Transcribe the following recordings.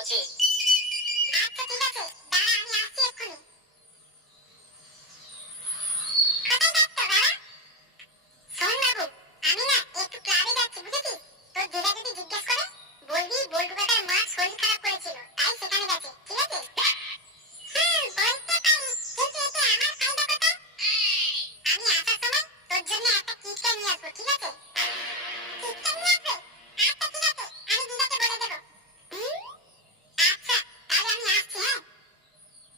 আছে। আচ্ছা ঠিক আছে, দাঁড়া আমি আসছি এক্ষুনি। কোথায় যাচ্ছ বাবা? শোন বাবু, আমি না একটু ক্লাবে যাচ্ছি বুঝেছিস? তোর দিদা যদি জিজ্ঞেস করে বলবি বল্টু কাকার মা শরীর খারাপ করেছিল তাই সেখানে গেছে, ঠিক আছে? বলতে পারি, কিন্তু এতে আমার ফায়দা কোথায়? আমি আসার সময় তোর জন্য একটা কিটক্যাট নিয়ে আসবো, ঠিক আছে? কিটক্যাট নিয়ে আসবে? আচ্ছা ঠিক আছে, আমি দিদাকে বলে দেবো। আচ্ছা তাহলে আমি আসছি, হ্যাঁ?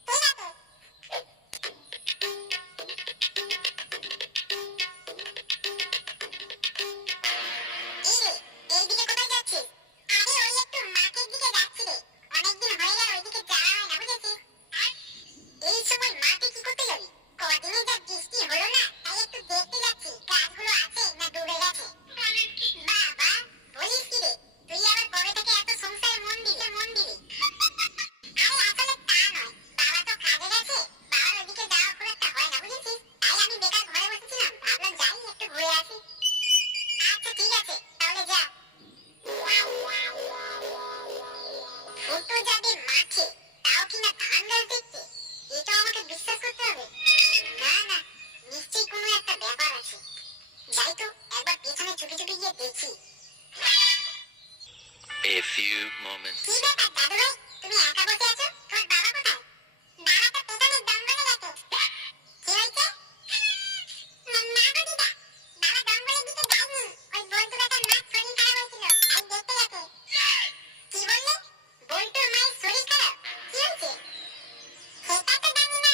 ঠিক আছে। এই রে, এইদিকে কোথায় যাচ্ছিস? আরে ওই একটু মাঠের দিকে যাচ্ছি রে, অনেকদিন হয়ে গেল ওইদিকে যাওয়া হয় না বুঝেছিস? এই সময় মাঠে কি করতে যাবি? কদিনে যা বৃষ্টি হলো না, তাই একটু দেখতে যাচ্ছি গাছগুলো আছে না ডুবে গেছে। বাবা, বলিস কি রে? তুই আবার কবে থেকে এত সংসারে মন দিলি? আরে আসলে তা নয়, বাবা তো কাজে গেছে, বাবার ওদিকে যাওয়া খুব একটা হয় না বুঝেছিস? তাই আমি বেকার ঘরে বসেছিলাম, ভাবলাম যাই একটু ঘুরে আসি। আচ্ছা ঠিক আছে, তাহলে যা। ফুটো যাবে মাঠে, তাও কিনা ধান গাছ দেখতে? এটা আমাকে বিশ্বাস করতে হবে? না না, নিশ্চয়ই কোনো একটা ব্যাপার আছে। যাই তো, একবার পেছনে চুপি চুপি গিয়ে দেখি। A few moments. কি ব্যাপার দাদু ভাই, তুমি একা বসে আছো? তোমার বাবা কোথায়? বাবা তো পেছনে জঙ্গলে গেছে। কি হয়েছে? না না গো দিদা, বাবা জঙ্গলের দিকে যায়নি, ওই বল্টু কাকার মার শরীর খারাপ হয়েছিল তাই দেখতে গেছে। কি বললে? বল্টুর মায়ের শরীর খারাপ? কি হয়েছে? সেটা তো জানি না,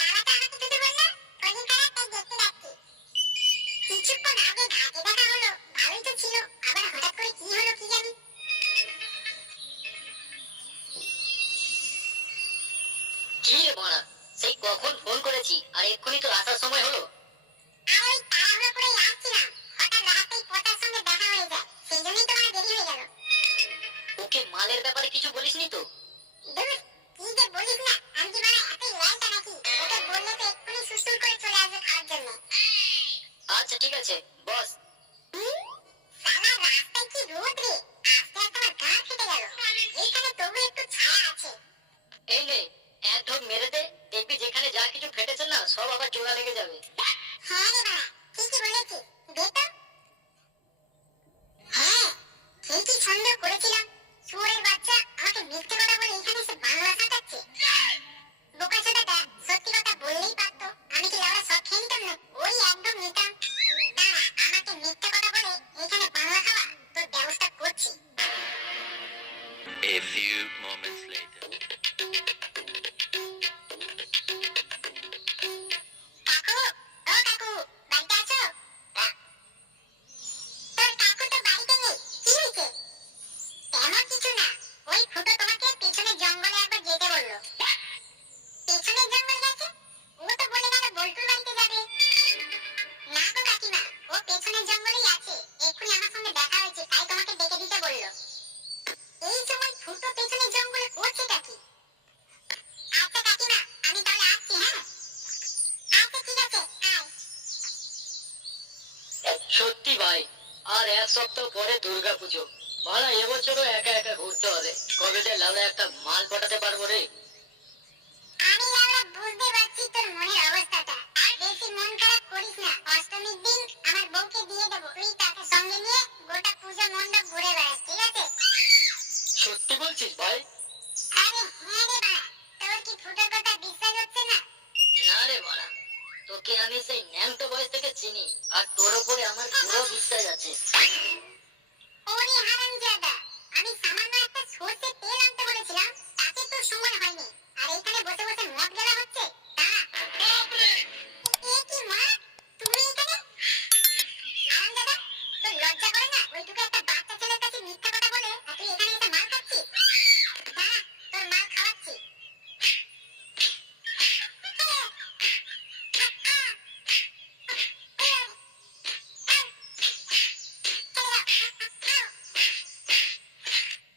বাবা তো আমাকে শুধু বললো শরীর খারাপ তাই দেখতে যাচ্ছি। কিছুক্ষণ আগে ঘাটে দেখা হলো, ভালোই তো ছিল, আবার হঠাৎ করে কি হলো কি জানি। কি রে বড়া, সেই কখন ফোন করেছি আর এক্ষুনি তো আসার সময় হলো। আর ওই তাড়াহুড়ো করেই আসছিলাম, হঠাৎ রাস্তায় পচার সঙ্গে দেখা হয়ে যায়, সেই জন্যই তোমার দেরি হয়ে গেল। ওকে মালের ব্যাপারে কিছু বলিসনি তো? ধুর, কি যে বলিস না, আমি কি মানে এতই ল্যাংটা নাকি? ওকে বললে তো এক্ষুনি সুসুর করে চলে আসবে খাওয়ার জন্য। আচ্ছা ঠিক আছে বস। শালা রাস্তায় কি রোদ রে, আস্তে আস্তে আমার গা ফেটে গেল। এইখানে তবু একটু ছায়া আছে। এই নে, এক ঢোক মেরে দে, দেখবি যেখানে যা কিছু ফেটেছে না সব আবার জোড়া লেগে যাবে। হ্যাঁ রে বাড়া, ঠিকই বলেছিস, দে তো। হ্যাঁ, ঠিকই সন্দেহ করেছিলাম, শুয়োরের বাচ্চা আমাকে মিথ্যে কথা বলে এখানে এসে বাংলা শেখাচ্ছে। বোকাচোদাটা সত্যি কথা বললেই পারতো, আমি কি লাউড়া সব খেয়ে নিতাম না? ওই একদম নিতাম। দাঁড়া, আমাকে মিথ্যে কথা বলে এখানে বাংলা খাওয়া তোর ব্যবস্থা করছি। A few moments later. কাকু, ও কাকু, বাড়িতে আছো? তোর কাকু তো বাড়িতে নেই, কি হয়েছে? তেমন কিছু না, ওই ফুটো তোমাকে পেছনের জঙ্গলে একবার যেতে বললো। পেছনের জঙ্গল গেছে? ও তো বলে গেল বল্টুর বাড়িতে যাবে। না গো কাকিমা, ও পেছনের জঙ্গলেই আছে, এক্ষুনি আমার সঙ্গে দেখা হয়েছে তাই তোমাকে ডেকে দিতে বললো। এই সময় ফুটো পেছনের জঙ্গলে করছেটা কি? আচ্ছা কাকিমা, আমি তাহলে আসছি, হ্যাঁ? আচ্ছা ঠিক আছে, আয়। সত্যি ভাই, আর এক সপ্তাহ পরে দুর্গা পুজো। ভাড়া এবছরও একা একা ঘুরতে হবে, কবে যে লাউলা একটা মাল পটাতে পারবো রে। আমি লাউড়া বুঝতে পারছি তোর মনের অবস্থাটা, আর বেশি মন খারাপ করিস না। অষ্টমীর দিন আমার বউকে দিয়ে দেবো, তুই তাকে সঙ্গে নিয়ে গোটা পূজা মণ্ডপ ঘুরে বেড়াস, ঠিক আছে? সত্যি বলছিস ভাই? আরে হ্যাঁ রে বাড়া, তোর কি ফুটোর কথা বিশ্বাস হচ্ছে না? না রে বড়া, তোকে আমি সেই ন্যাংটো বয়স থেকে চিনি, আর তোর উপরে আমার পুরো বিশ্বাস আছে।